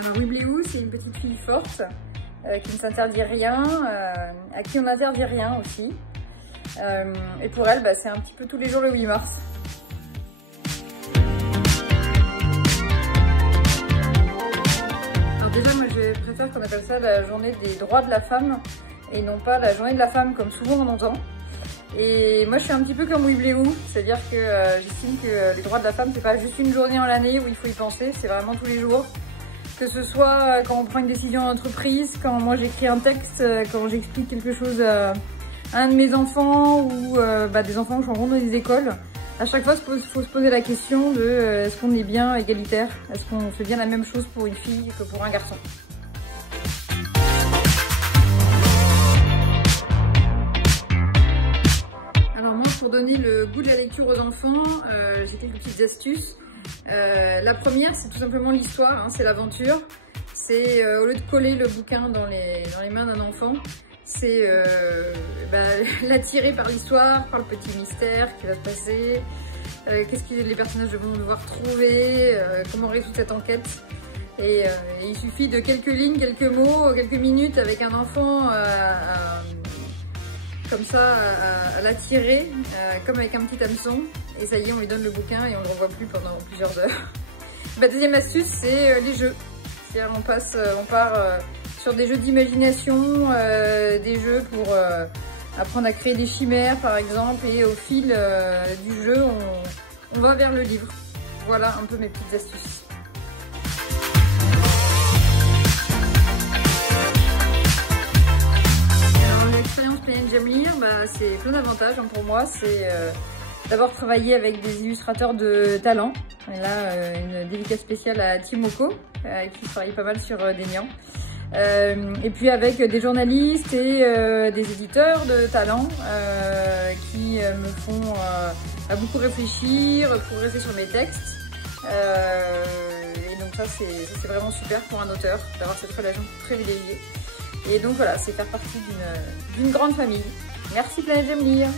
Alors Wibléou, c'est une petite fille forte qui ne s'interdit rien, à qui on n'interdit rien aussi. Et pour elle, c'est un petit peu tous les jours le 8 mars. Alors déjà, moi je préfère qu'on appelle ça la journée des droits de la femme et non pas la journée de la femme comme souvent on entend. Et moi je suis un petit peu comme Wibléou, c'est-à-dire que j'estime que les droits de la femme c'est pas juste une journée en l'année où il faut y penser, c'est vraiment tous les jours. Que ce soit quand on prend une décision en entreprise, quand moi j'écris un texte, quand j'explique quelque chose à un de mes enfants ou des enfants qui sont dans des écoles. À chaque fois, il faut se poser la question de est-ce qu'on est bien égalitaire? Est-ce qu'on fait bien la même chose pour une fille que pour un garçon? Alors moi, pour donner le goût de la lecture aux enfants, j'ai quelques petites astuces. La première, c'est tout simplement l'histoire, c'est l'aventure. C'est au lieu de coller le bouquin dans les mains d'un enfant, c'est l'attirer par l'histoire, par le petit mystère qui va se passer, qu'est-ce que les personnages vont devoir trouver, comment résoudre cette enquête. Et il suffit de quelques lignes, quelques mots, quelques minutes avec un enfant comme ça à l'attirer, comme avec un petit hameçon. Et ça y est, on lui donne le bouquin et on ne le revoit plus pendant plusieurs heures. Ma deuxième astuce, c'est les jeux. On part sur des jeux d'imagination, des jeux pour apprendre à créer des chimères par exemple, et au fil du jeu, on va vers le livre. Voilà un peu mes petites astuces. Alors l'expérience Planète J'aime lire, c'est plein d'avantages pour moi. C'est d'abord travailler avec des illustrateurs de talent. Et là, une dédicace spéciale à Timoko, qui travaille pas mal sur Dénian. Et puis avec des journalistes et des éditeurs de talent qui me font beaucoup réfléchir, progresser sur mes textes. Et donc ça c'est vraiment super pour un auteur d'avoir cette relation privilégiée. Et donc voilà, c'est faire partie d'une grande famille. Merci Planète J'aime lire.